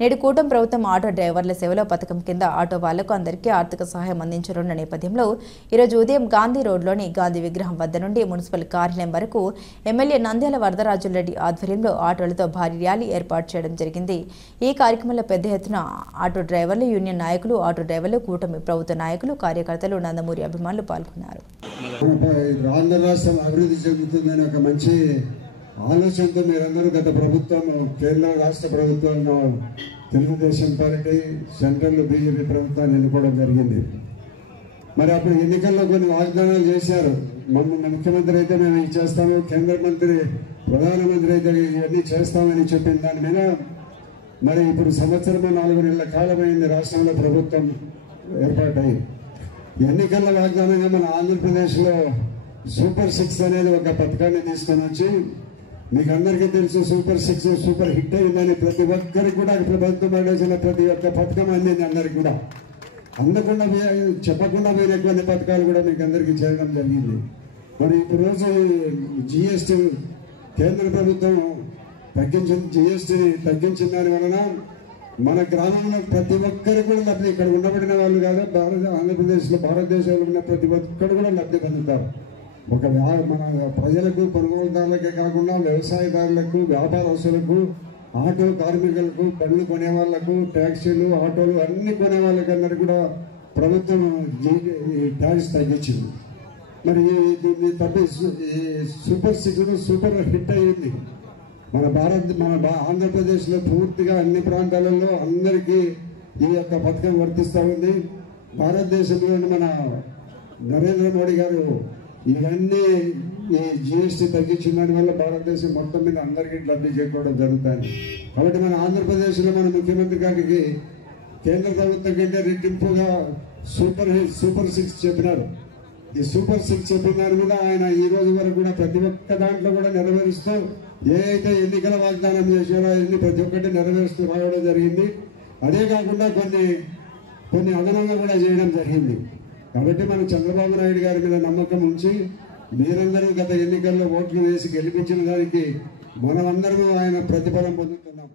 నేడు కూటమి ప్రభుత్వం ఆటో డ్రైవర్ల సేవలో పథకం కింద ఆటో వాళ్లకు అందరికీ ఆర్థిక సహాయం అందించనున్న నేపథ్యంలో ఈరోజు ఉదయం గాంధీ రోడ్లోని గాంధీ విగ్రహం వద్ద నుండి మున్సిపల్ కార్యాలయం వరకు ఎమ్మెల్యే నంద్యాల వరదరాజులరెడ్డి ఆధ్వర్యంలో ఆటోలతో భారీ ర్యాలీ ఏర్పాటు చేయడం జరిగింది। ఈ కార్యక్రమంలో పెద్ద ఎత్తున ఆటో డ్రైవర్లు, యూనియన్ నాయకులు, ఆటో డ్రైవర్లు, కూటమి ప్రభుత్వ నాయకులు, కార్యకర్తలు, నందమూరి అభిమానులు పాల్గొన్నారు। ఆలోచనతో మీరందరూ గత ప్రభుత్వం, కేంద్ర రాష్ట్ర ప్రభుత్వంలో తెలుగుదేశం పార్టీ, సెంట్రల్ బీజేపీ ప్రభుత్వాన్ని ఎన్నుకోవడం జరిగింది। మరి అప్పుడు ఎన్నికల్లో కొన్ని వాగ్దానాలు చేశారు। ముఖ్యమంత్రి అయితే మేము ఇది చేస్తాము, కేంద్ర మంత్రి, ప్రధానమంత్రి అయితే ఇవన్నీ చేస్తామని చెప్పిన దాని మీద మరి ఇప్పుడు సంవత్సరం 4 నెలల కాలమైంది రాష్ట్రంలో ప్రభుత్వం ఏర్పాటై। ఎన్నికల వాగ్దానంగా మన ఆంధ్రప్రదేశ్లో సూపర్ 6 అనేది ఒక పథకాన్ని తీసుకొని వచ్చి, మీకు అందరికీ తెలుసు సూపర్ 6 సూపర్ హిట్ అయిందని, ప్రతి ఒక్కరికి కూడా ప్రభుత్వం ఆలోచన ప్రతి ఒక్క పథకం అందింది అందరికి కూడా। అందకుండా చెప్పకుండా వేరే కొన్ని పథకాలు కూడా మీకు అందరికీ చేయడం జరిగింది। మరి ఇప్పుడు రోజు జిఎస్టీ కేంద్ర ప్రభుత్వం జిఎస్టీని తగ్గించిన దాని వలన మన గ్రామంలో ప్రతి ఒక్కరు కూడా లబ్ధి, ఇక్కడ ఉండబడిన వాళ్ళు కాదు, ఆంధ్రప్రదేశ్లో భారతదేశంలో ఉన్న ప్రతి ఒక్కరు కూడా లబ్ధి పొందుతారు। మన ప్రజలకు, కొనుగోలుదారులకే కాకుండా వ్యవసాయదారులకు, వ్యాపారస్తులకు, ఆటో కార్మికులకు, బండ్లు కొనే వాళ్లకు, ట్యాక్సీలు, ఆటోలు అన్ని కొనే వాళ్ళకి అందరికీ కూడా ప్రభుత్వం ట్యాక్స్ తగ్గించింది। మరి దీన్ని తప్పి సూపర్ 6 సూపర్ హిట్ అయ్యింది। మన ఆంధ్రప్రదేశ్లో పూర్తిగా అన్ని ప్రాంతాలలో అందరికీ ఈ యొక్క పథకం వర్తిస్తూ ఉంది। భారతదేశంలోని మన నరేంద్ర మోడీ గారు ఇవన్నీ ఈ జిఎస్టీ తగ్గించిన దాని వల్ల భారతదేశం మొత్తం మీద అందరికీ లబ్ధి చేకూడడం జరుగుతుంది। కాబట్టి మన ఆంధ్రప్రదేశ్లో మన ముఖ్యమంత్రి గారికి కేంద్ర ప్రభుత్వం కంటే రెట్టింపుగా సూపర్ 6 చెప్పినారు। ఈ సూపర్ 6 చెప్పిన దాని మీద ఆయన ఈ రోజు వరకు కూడా ప్రతి ఒక్క దాంట్లో కూడా నెరవేరుస్తూ, ఏ అయితే ఎన్నికల వాగ్దానం చేశారో అవన్నీ ప్రతి ఒక్కటి నెరవేరుస్తూ రావడం జరిగింది। అదే కాకుండా కొన్ని అదనంగా కూడా చేయడం జరిగింది। కాబట్టి మనం చంద్రబాబు నాయుడు గారి మీద నమ్మకం ఉంచి మీరందరూ గత ఎన్నికల్లో ఓట్లు వేసి గెలిపించిన దానికి మనమందరూ ఆయన ప్రతిఫలం పొందుతున్నాం।